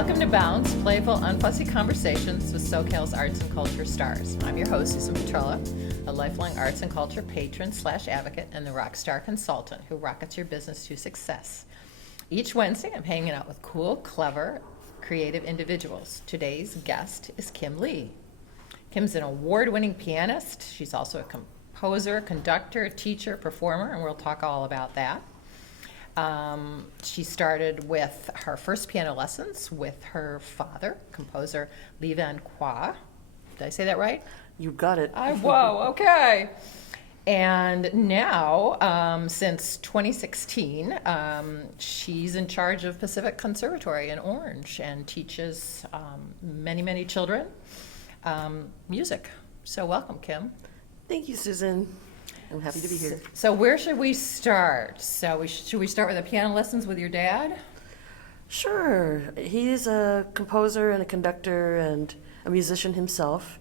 Welcome to Bounce, playful, unfussy conversations with SoCal's arts and culture stars. I'm your host, Susan Petrola, a lifelong arts and culture patron / advocate and the rock star consultant who rockets your business to success. Each Wednesday, I'm hanging out with cool, clever, creative individuals. Today's guest is Kim Lee. Kim's an award-winning pianist. She's also a composer, conductor, teacher, performer, and we'll talk all about that. She started with her first piano lessons with her father, composer Lee Van Qua. Did I say that right? You got it. Whoa, okay. And now, since 2016, she's in charge of Pacific Conservatory in Orange and teaches many, many children music. So welcome, Kim. Thank you, Susan. I'm happy to be here. So where should we start? Should we start with the piano lessons with your dad? Sure. He's a composer and a conductor and a musician himself.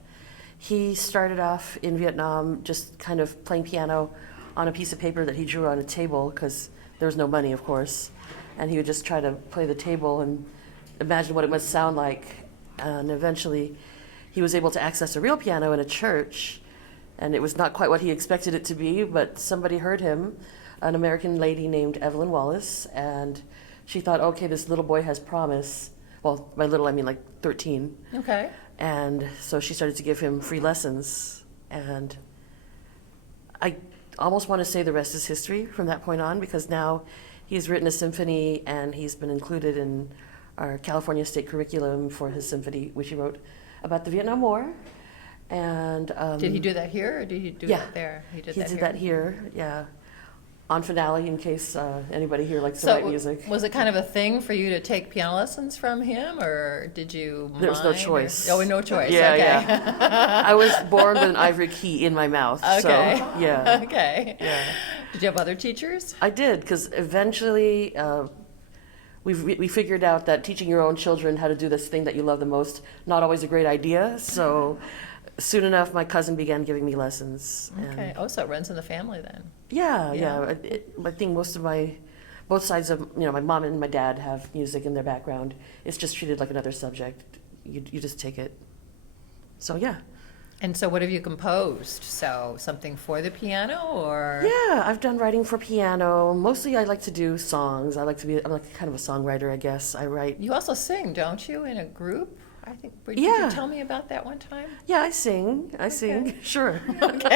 He started off in Vietnam just kind of playing piano on a piece of paper that he drew on a table because there was no money, of course. And he would just try to play the table and imagine what it must sound like. And eventually he was able to access a real piano in a church. And it was not quite what he expected it to be, but somebody heard him, an American lady named Evelyn Wallace, and she thought, okay, this little boy has promise. Well, by little, I mean like 13. Okay. And so she started to give him free lessons. And I almost want to say the rest is history from that point on, because now he's written a symphony and he's been included in our California state curriculum for his symphony, which he wrote about the Vietnam War. And did he do that here, or did he do that there? He did that here, yeah. On finale, in case anybody here likes to write music. Was it kind of a thing for you to take piano lessons from him, or did you There was no choice. No choice, yeah, okay. Yeah. I was born with an ivory key in my mouth, okay. So, yeah. Okay. Yeah. Did you have other teachers? I did, because eventually we figured out that teaching your own children how to do this thing that you love the most, not always a great idea, so... Soon enough, my cousin began giving me lessons. Okay. So it runs in the family then. Yeah. I think both sides of, my mom and my dad have music in their background. It's just treated like another subject. You just take it. So, yeah. And so what have you composed? So something for the piano, or? Yeah, I've done writing for piano. Mostly I like to do songs. I'm like kind of a songwriter, I guess. I write. You also sing, don't you, in a group? I think. Did Yeah. you tell me about that one time? Yeah, I sing. Sure. Okay.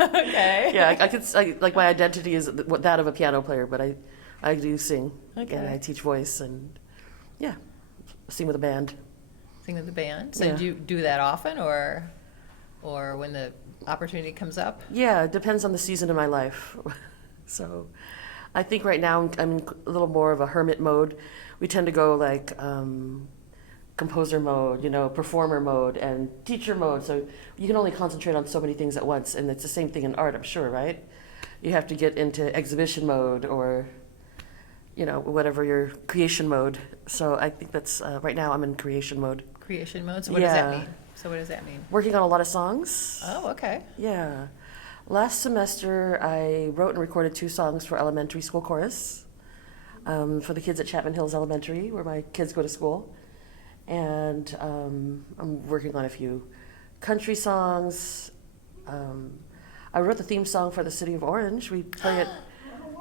Okay. Yeah, like my identity is that of a piano player, but I do sing. Okay. And I teach voice and, yeah, sing with a band. Sing with the band. So Yeah. do you do that often, or when the opportunity comes up? Yeah, it depends on the season of my life. So I think right now I'm in a little more of a hermit mode. We tend to go like composer mode, performer mode, and teacher mode. So you can only concentrate on so many things at once, and it's the same thing in art, I'm sure, right? You have to get into exhibition mode or, whatever your creation mode. So I think that's, right now I'm in creation mode. Creation mode? So what does that mean? What does that mean? Working on a lot of songs. Oh, okay. Yeah. Last semester, I wrote and recorded 2 songs for elementary school chorus, for the kids at Chapman Hills Elementary, where my kids go to school. And I'm working on a few country songs. I wrote the theme song for the City of Orange. We play it.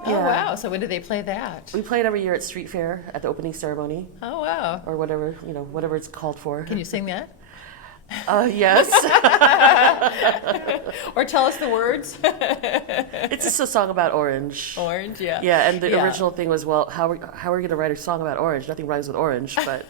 Oh, wow. So when do they play that? We play it every year at Street Fair at the opening ceremony. Oh, wow. Or whatever it's called for. Can you sing that? Yes. Or tell us the words. It's just a song about orange. Orange, yeah. Yeah, and the original thing was, well, how are we going to write a song about orange? Nothing rhymes with orange, but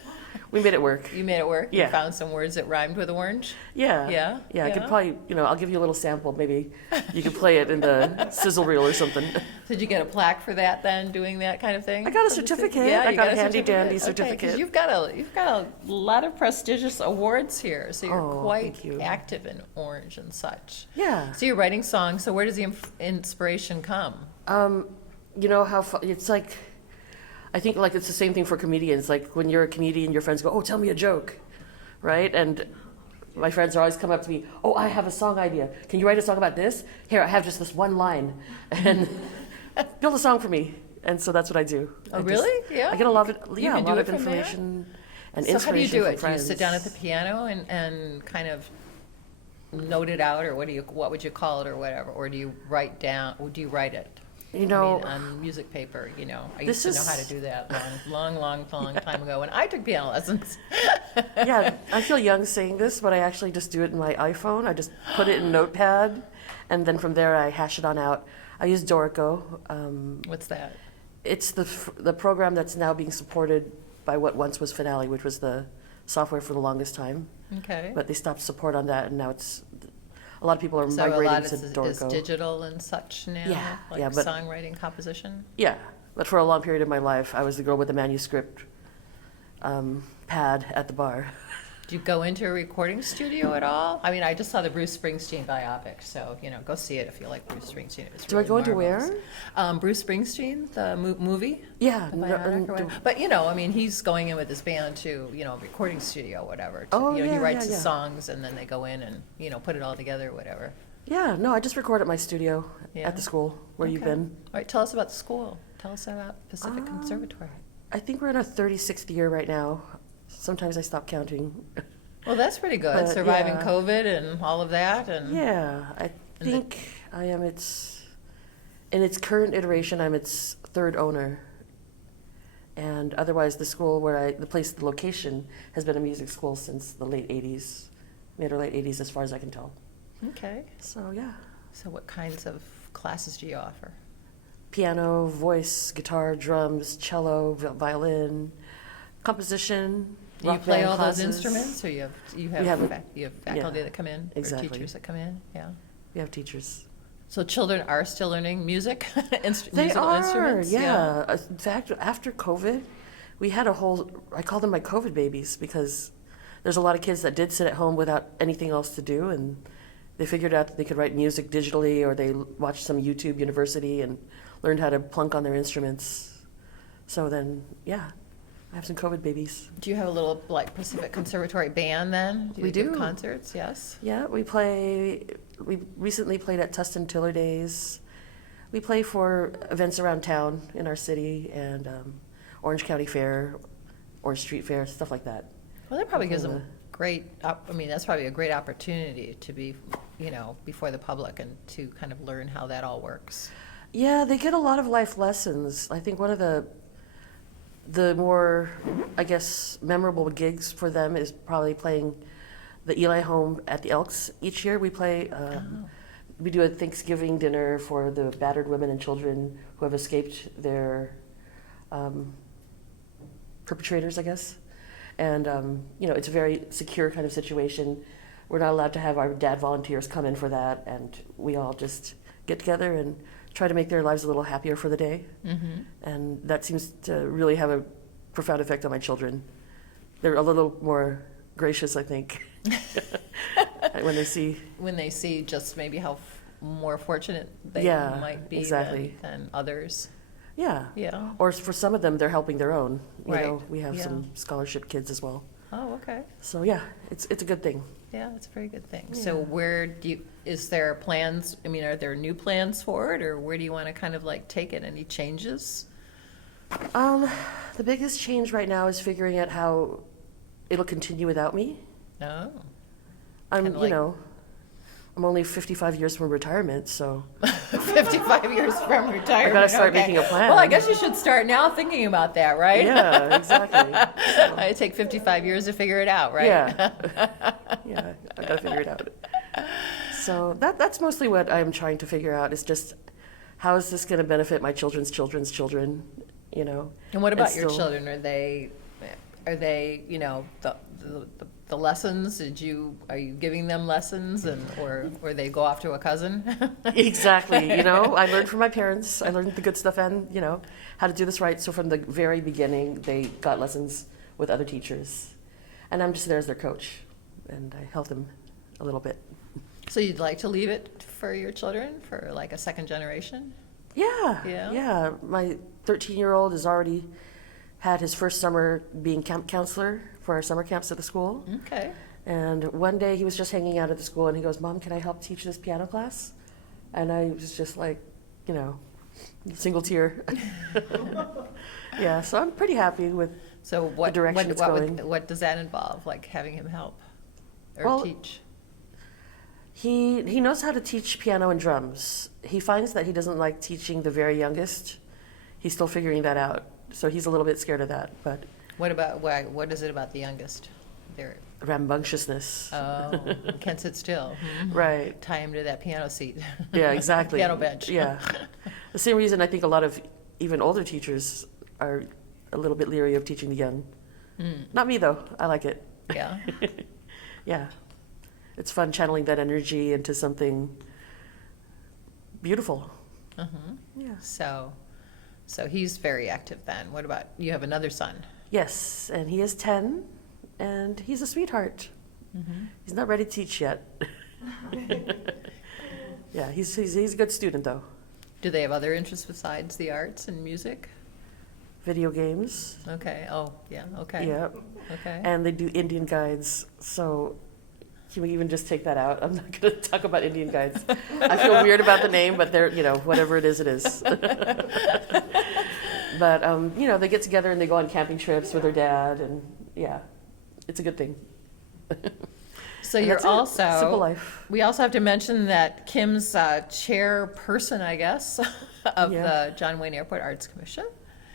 we made it work. You made it work? Yeah. You found some words that rhymed with orange? Yeah. Yeah? I could probably, I'll give you a little sample. Maybe you could play it in the sizzle reel or something. Did you get a plaque for that then, doing that kind of thing? I got a certificate. Yeah, I got a Okay, handy-dandy 'cause certificate. you've got a lot of prestigious awards here, so you're quite thank you. active in Orange and such. Yeah. So you're writing songs, so where does the inspiration come? You know how it's like, I think like it's the same thing for comedians. Like when you're a comedian, your friends go, "Oh, tell me a joke," right? And my friends are always come up to me, "Oh, I have a song idea. Can you write a song about this? Here, I have just this one line, and build a song for me." And so that's what I do. Oh, I just- really? Yeah. I get a lot of, You yeah, a can do lot it of from there? information and So how do you inspiration do from it? Do you friends. sit down at the piano and kind of note it out, or what would you call it, or whatever? Or do you write down, or do you write it? You know, On music paper, I This used to know how to is- do that long time ago when I took piano lessons. yeah, I feel young saying this, but I actually just do it in my iPhone. I just put it in Notepad, and then from there I hash it on out. I use Dorico. What's that? It's the program that's now being supported by what once was Finale, which was the software for the longest time. Okay. But they stopped support on that, and now it's a lot of people are So a migrating lot to is Dorico. digital and such now? Yeah, Like yeah, but- songwriting, composition? Yeah, but for a long period of my life, I was the girl with the manuscript pad at the bar. Do you go into a recording studio at all? I mean, I just saw the Bruce Springsteen biopic, so, go see it if you like Bruce Springsteen. It was Do I really go into marvelous. where? Bruce Springsteen, the movie? Yeah, The no, biopic or and whatever. But, I mean, he's going in with his band to, a recording studio, whatever. To, Oh, he yeah, writes yeah, his yeah. songs and then they go in and, put it all together, whatever. yeah, no, I just record at my studio Yeah. at the school where you've Okay. been. All right, tell us about the school. Tell us about Pacific Um, Conservatory. I think we're in our 36th year right now. Sometimes I stop counting. Well, that's pretty good, but, surviving yeah. COVID and all of that, and Yeah, I And the- think I am in its current iteration, I'm its third owner. And otherwise, the location has been a music school since the late 80s, mid or late 80s, as far as I can tell. Okay. So, yeah. So what kinds of classes do you offer? Piano, voice, guitar, drums, cello, violin, composition. Do you rock play band all classes. those instruments, or you have We have a- faculty yeah, that come in, exactly. or teachers that come in? Yeah. We have teachers. So children are still learning music, They musical are, instruments. yeah. In fact, after COVID, we had I call them my COVID babies, because there's a lot of kids that did sit at home without anything else to do, and they figured out that they could write music digitally, or they watched some YouTube university and learned how to plunk on their instruments. So then, yeah, I have some COVID babies. Do you have a little like Pacific Conservatory band then? We you give do. concerts. Yes. Yeah, we recently played at Tustin Tiller Days. We play for events around town in our city, and Orange County Fair, Orange Street Fair, stuff like that. Well, that probably gives Okay. them great. I mean, that's probably a great opportunity to be, before the public and to kind of learn how that all works. Yeah, they get a lot of life lessons. I think one of the more, I guess, memorable gigs for them is probably playing the Eli home at the Elks. Each year we play, we do a Thanksgiving dinner for the battered women and children who have escaped their perpetrators, I guess. And, it's a very secure kind of situation. We're not allowed to have our dad volunteers come in for that, and we all just get together and try to make their lives a little happier for the day. Mm-hmm. And that seems to really have a profound effect on my children. They're a little more gracious, I think, when they see. When they see just maybe how more fortunate they Yeah, might be exactly. than others. Yeah. Yeah. Or for some of them, they're helping their own. You Right, know, we have yeah. some scholarship kids as well. Oh, okay. So yeah, it's a good thing. Yeah, that's a very good thing. So Yeah. is there plans, I mean, are there new plans for it, or where do you want to kind of like take it? Any changes? The biggest change right now is figuring out how it'll continue without me. No. I'm, Kinda like- I'm only 55 years from retirement, so 55 years from retirement. I gotta start okay. making a plan. Well, I guess you should start now thinking about that, right? yeah, exactly. I take 55 years to figure it out, right? Yeah. Yeah, I gotta figure it out. So that's mostly what I'm trying to figure out, is just how is this gonna benefit my children's children's children, And what about your still- children? Are they, the lessons? Are you giving them lessons, or they go off to a cousin? Exactly, I learned from my parents. I learned the good stuff and, how to do this right. So from the very beginning, they got lessons with other teachers. And I'm just there as their coach, and I help them a little bit. So you'd like to leave it for your children, for like a second generation? Yeah, Yeah? yeah. My 13-year-old has already had his first summer being camp counselor for our summer camps at the school. Okay. And one day he was just hanging out at the school and he goes, "Mom, can I help teach this piano class?" And I was just like, single tier. Yeah, so I'm pretty happy with. So what, direction it's going. what does that involve, like having him help or Well, teach? He knows how to teach piano and drums. He finds that he doesn't like teaching the very youngest. He's still figuring that out, so he's a little bit scared of that. But What is it about the youngest? They're, rambunctiousness, can't sit still. Hmm. right? Tie him to that piano seat. Yeah, exactly. Piano bench. Yeah, the same reason I think a lot of even older teachers are a little bit leery of teaching the young. Mm. Not me though. I like it. Yeah. Yeah, it's fun channeling that energy into something beautiful. Uh-huh. Yeah. So he's very active then. What about, you have another son? Yes, and he is 10, and he's a sweetheart. Mm-hmm. He's not ready to teach yet. Yeah, he's a good student though. Do they have other interests besides the arts and music? Video games, Okay, oh, yeah, okay. yeah, Okay. and they do Indian guides. So can we even just take that out? I'm not going to talk about Indian guides. I feel weird about the name, but they're, whatever it is, it is. But they get together and they go on camping trips with their dad, and yeah, it's a good thing. So And you're that's it. also. Simple life. We also have to mention that Kim's chairperson, I guess, of Yeah. the John Wayne Airport Arts Commission.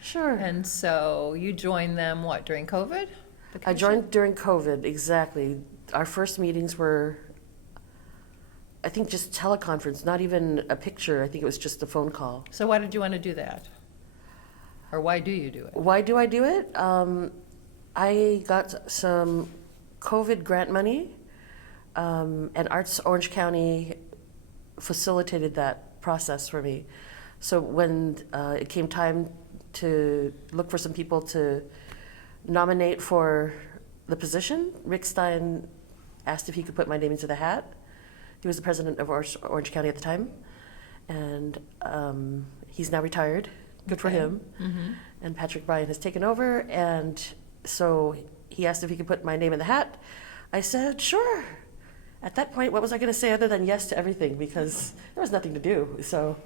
Sure. And so you joined them, what, during COVID? The I commission? joined during COVID, exactly. Our first meetings were, I think, just teleconference, not even a picture. I think it was just a phone call. So why did you want to do that? Or why do you do it? Why do I do it? I got some COVID grant money, and Arts Orange County facilitated that process for me. So when it came time to look for some people to nominate for the position, Rick Stein asked if he could put my name into the hat. He was the president of Orange County at the time, and he's now retired. Good for Okay. him. Mm-hmm. And Patrick Bryan has taken over, and so he asked if he could put my name in the hat. I said, sure. At that point, what was I going to say other than yes to everything, because there was nothing to do. So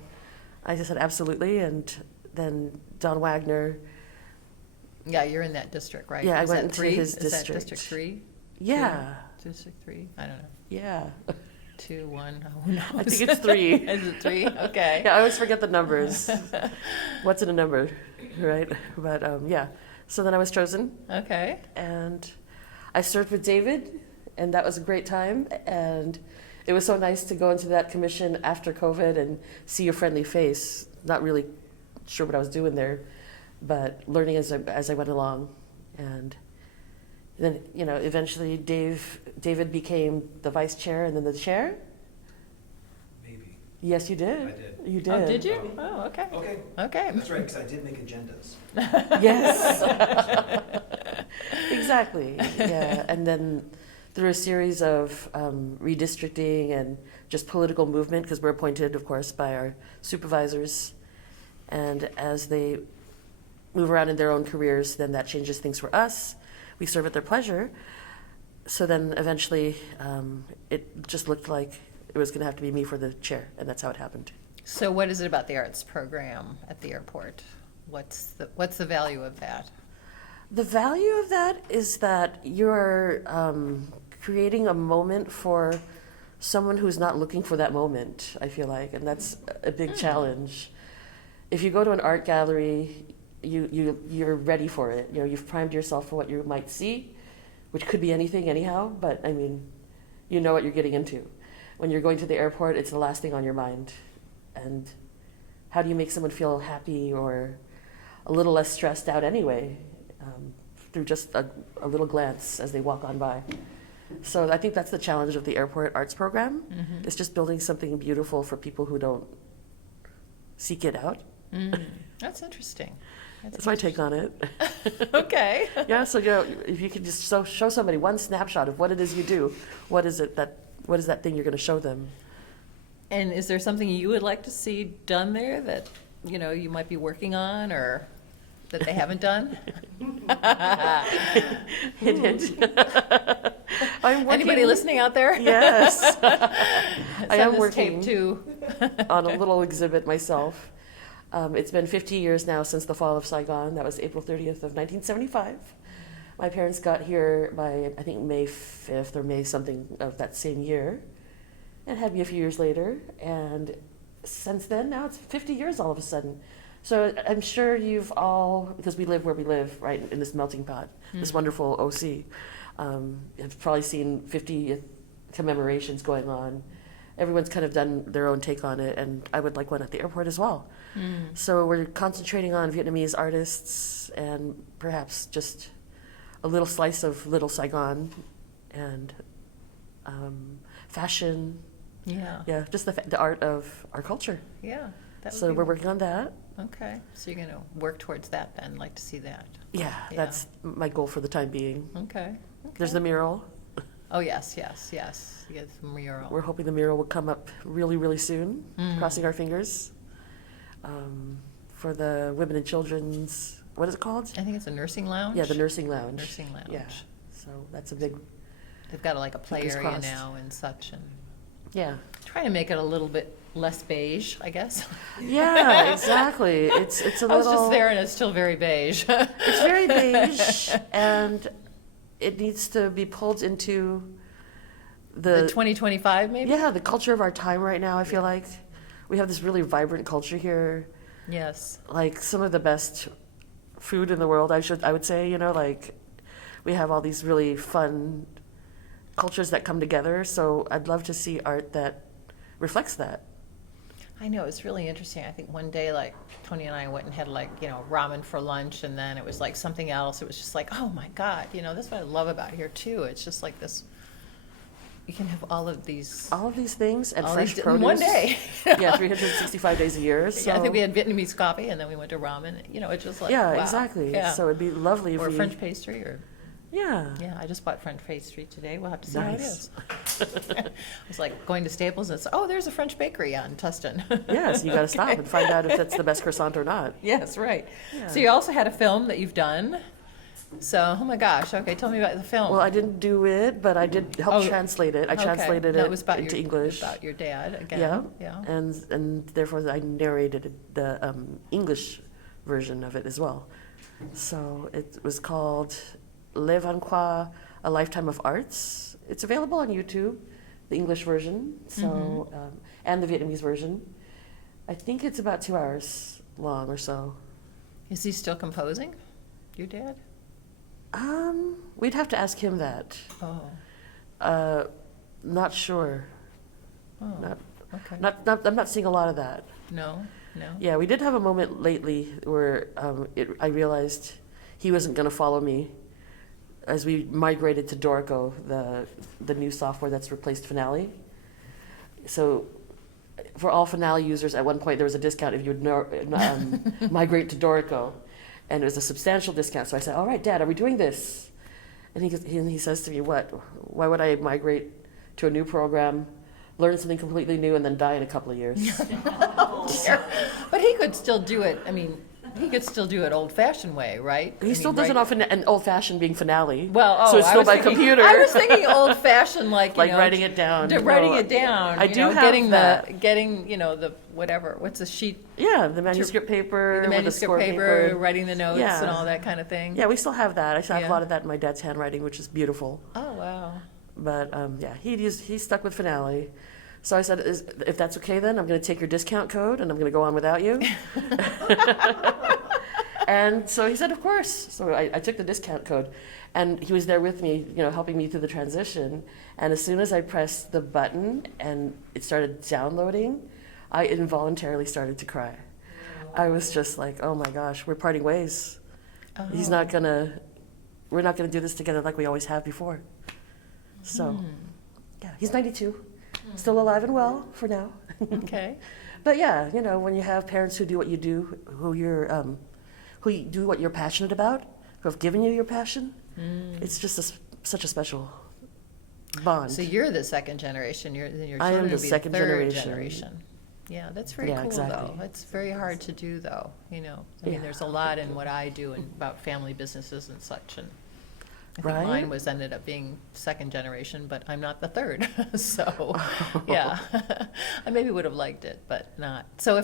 I just said absolutely, and then Don Wagner, Yeah, you're in that district, right? Yeah, I Is went that into three? his Is that district. District 3? yeah, District 3? I don't know. yeah. 2, 1, who knows? I think it's 3. Is it 3? Okay. Yeah, I always forget the numbers. What's in a number, right? But yeah, so then I was chosen, Okay. and I served with David, and that was a great time. And it was so nice to go into that commission after COVID and see your friendly face. Not really sure what I was doing there, but learning as I went along. And then, eventually David became the vice chair and then the chair. Maybe. Yes, you did. I did. You did. Oh, did you? Oh, okay. Okay, Okay. that's right, because I did make agendas. Yes. Exactly. Yeah. And then through a series of redistricting and just political movement, because we're appointed, of course, by our supervisors. And as they move around in their own careers, then that changes things for us. We serve at their pleasure. So then eventually it just looked like it was going to have to be me for the chair, and that's how it happened. So what is it about the arts program at the airport? What's the value of that? The value of that is that you're creating a moment for someone who's not looking for that moment, I feel like, and that's a big challenge. If you go to an art gallery, you're ready for it. You've primed yourself for what you might see, which could be anything anyhow, but I mean, you know what you're getting into. When you're going to the airport, it's the last thing on your mind. And how do you make someone feel happy or a little less stressed out anyway, through just a little glance as they walk on by? So I think that's the challenge of the airport arts program. Mm-hmm. It's just building something beautiful for people who don't seek it out. Mm, that's interesting. That's my take on it. Okay. Yeah, so if you could just show somebody one snapshot of what it is you do, what is that thing you're going to show them? And is there something you would like to see done there that, you might be working on or that they haven't done? I'm working, Anybody listening out there? Yes. I am Send this tape working to. on a little exhibit myself. It's been 50 years now since the fall of Saigon. That was April 30th of 1975. My parents got here by, I think, May 5th or May something of that same year, and had me a few years later. And since then, now it's 50 years all of a sudden. So I'm sure you've all, because we live where we live, right, in this melting pot, this wonderful OC, have probably seen 50th commemorations going on. Everyone's kind of done their own take on it, and I would like one at the airport as well. So we're concentrating on Vietnamese artists and perhaps just a little slice of Little Saigon and fashion. Yeah. Just the art of our culture. Yeah. That would So be we're working on that. Okay. So you're going to work towards that then, like to see that. Yeah, Yeah. that's my goal for the time being. Okay. There's the mural. Oh, yes. You get the mural. We're hoping the mural will come up really, really soon, Mm. crossing our fingers. For the women and children's, what is it called? I think it's a nursing lounge. Yeah, the nursing lounge. Nursing lounge. Yeah, so that's a big, They've got like a play Fingers area crossed. now and such, and yeah. trying to make it a little bit less beige, I guess. Yeah, exactly. It's a I was little. just there and it's still very beige. It's very beige, and it needs to be pulled into The 2025 maybe? yeah, the culture of our time right now. I feel like we have this really vibrant culture here. Yes. Like some of the best food in the world. I would say, like we have all these really fun cultures that come together. So I'd love to see art that reflects that. I know, it's really interesting. I think one day, like, Tony and I went and had, like, ramen for lunch, and then it was, like, something else. It was just like, oh, my God, that's what I love about here, too. It's just like this, you can have all of these. All of these things and all fresh these- produce. in one day. Yeah, 365 days a year. So. Yeah, I think we had Vietnamese coffee, and then we went to ramen. It's just like, Yeah, wow. exactly. Yeah. So it'd be lovely if Or we. French pastry, or, Yeah. yeah, I just bought French pastry today. We'll have to see Nice. how it is. I was like going to Staples, and it's, oh, there's a French bakery on Tustin. Yes, you got to stop and find out if that's the best croissant or not. Yes, right. Yeah. So you also had a film that you've done. So, oh my gosh, okay, tell me about the film. Well, I didn't do it, but I did help Oh, translate it. I Okay. translated No, it was about into your, English. About your dad again. Yeah. Yeah. And therefore I narrated the English version of it as well. So it was called Le Van Qua, A Lifetime of Arts. It's available on YouTube, the English version, so and the Vietnamese version. I think it's about 2 hours long or so. Is he still composing, your dad? We'd have to ask him that. Oh. Not sure. Oh. Not, Okay. I'm not seeing a lot of that. No. Yeah, we did have a moment lately where I realized he wasn't going to follow me as we migrated to Dorico, the new software that's replaced Finale. So for all Finale users, at one point there was a discount if you would migrate to Dorico, and it was a substantial discount. So I said, "All right, Dad, are we doing this?" And he says to me, "What? Why would I migrate to a new program, learn something completely new, and then die in a couple of years?" But he could still do it. I mean, he could still do it old-fashioned way, right? He still does it on an old-fashioned being Finale. Well, so it's I still was by thinking- computer. I was thinking old-fashioned, like writing it down. Writing No, it down. I do have getting that. getting the whatever. What's the sheet? Yeah, the manuscript paper, The with manuscript score paper, writing the notes Yeah. and all that kind of thing. Yeah, we still have that. I still have Yeah. a lot of that in my dad's handwriting, which is beautiful. Oh wow. But yeah, he stuck with Finale. So I said, if that's okay, then I'm going to take your discount code and I'm going to go on without you. And so he said, of course. So I took the discount code, and he was there with me, helping me through the transition. And as soon as I pressed the button and it started downloading, I involuntarily started to cry. I was just like, oh my gosh, we're parting ways. We're not gonna do this together like we always have before. So, yeah, he's 92, still alive and well for now. Okay. But yeah, when you have parents who do what you do, who you do what you're passionate about, who have given you your passion, it's just such a special bond. So you're the second generation. Your I am children the will be second third generation. Yeah, that's very Yeah, cool exactly. though. It's very hard to do though. I mean, Yeah. there's a lot in what I do and about family businesses and such, and I think Right? mine ended up being second generation, but I'm not the third. So, yeah, I maybe would have liked it, but not. So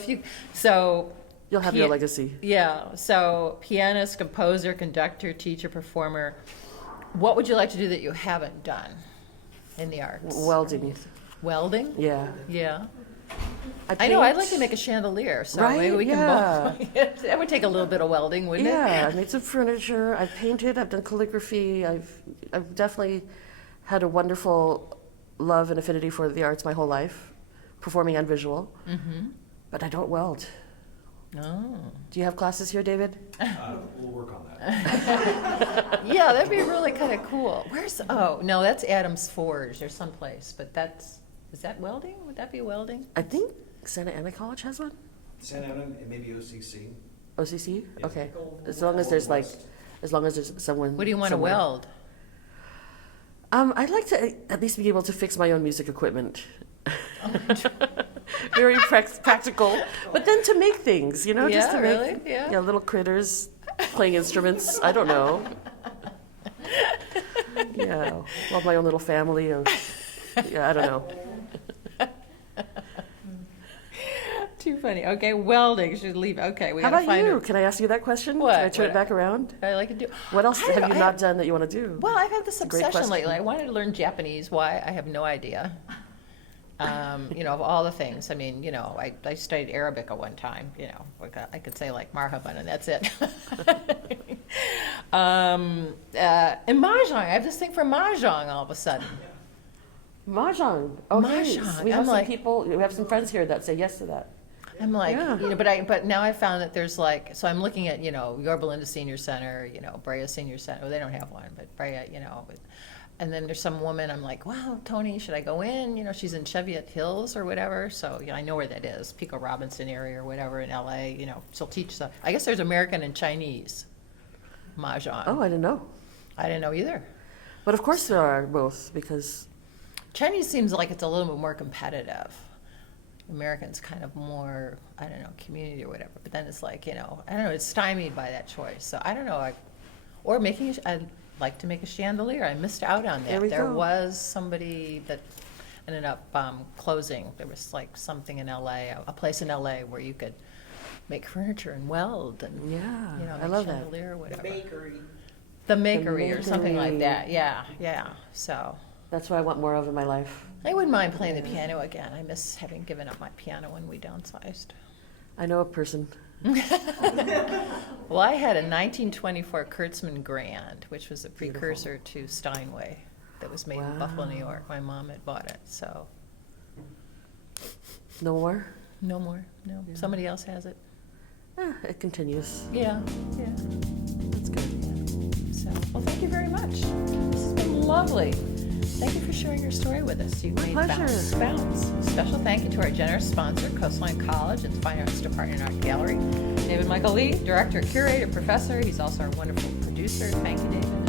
You'll have your legacy. Yeah, so pianist, composer, conductor, teacher, performer. What would you like to do that you haven't done in the arts? Welding. Welding? Yeah. Yeah. I know, I'd like to paint. make a chandelier, so Right? maybe we can Yeah. both. That would take a little bit of welding, wouldn't it? Yeah, I made some furniture. I've painted. I've done calligraphy. I've definitely had a wonderful love and affinity for the arts my whole life, performing and visual. Mm-hmm. But I don't weld. Oh. Do you have classes here, David? We'll work on that. Yeah, that'd be really kind of cool. Oh, no, that's Adams Forge or someplace, but is that welding? Would that be welding? I think Santa Ana College has one. Santa Ana and maybe OCC. OCC? Yeah. Okay. As long as there's West. someone. What do you want to somewhere. weld? I'd like to at least be able to fix my own music equipment. Very practical, but then to make things, just Yeah, to make really? Yeah. little critters playing instruments. I don't know. Yeah, love my own little family of. Yeah, I don't know. Too funny. Okay, welding should leave. Okay, we How gotta about find you? a- Can I ask you that question? What? Can I turn What? it back around? I like to do. What else I don't have you know, not done that you want to do? Well, I've had this a great obsession question. lately. I wanted to learn Japanese. Why? I have no idea. Of all the things. I mean, I studied Arabic at one time. I could say like marhaban and that's it. And mahjong. I have this thing for mahjong all of a sudden. Mahjong. Okay. Mahjong. We have I'm some like- people. We have some friends here that say yes to that. I'm like, Yeah. but now I found that there's so I'm looking at, Yorba Linda Senior Center, Brea Senior Center. Well, they don't have one, but Brea, and then there's some woman, I'm like, wow, Tony, should I go in? She's in Cheviot Hills or whatever. So, I know where that is, Pico Robinson area or whatever in LA, she'll teach some. I guess there's American and Chinese mahjong. Oh, I didn't know. I didn't know either. But of course there are both because Chinese seems like it's a little bit more competitive. American's kind of more, I don't know, community or whatever. But then it's like, I don't know, it's stymied by that choice. So I don't know. I'd like to make a chandelier. I missed out on that. There we There go. was somebody that ended up closing. There was like something in LA, a place in LA where you could make furniture and weld and, yeah, make I love that. chandelier or whatever. Bakery. The makery or something like makery. that. Yeah, yeah. So That's what I want more of in my life. I wouldn't mind playing the piano again. I miss having given up my piano when we downsized. I know a person. Well, I had a 1924 Kurtzman Grand, which was a precursor to Steinway, that was made in Buffalo, New Wow. York. My mom had bought it, so No more? no more. No, Yeah. somebody else has it. It continues. Yeah, yeah. That's good. So, well, thank you very much. This has been lovely. Thank you for sharing your story with us. You've made pleasure. bounce. Special thank you to our generous sponsor, Coastline College and Fine Arts Department and Art Gallery. David Michael Lee, Director, Curator, Professor. He's also our wonderful producer. Thank you, David.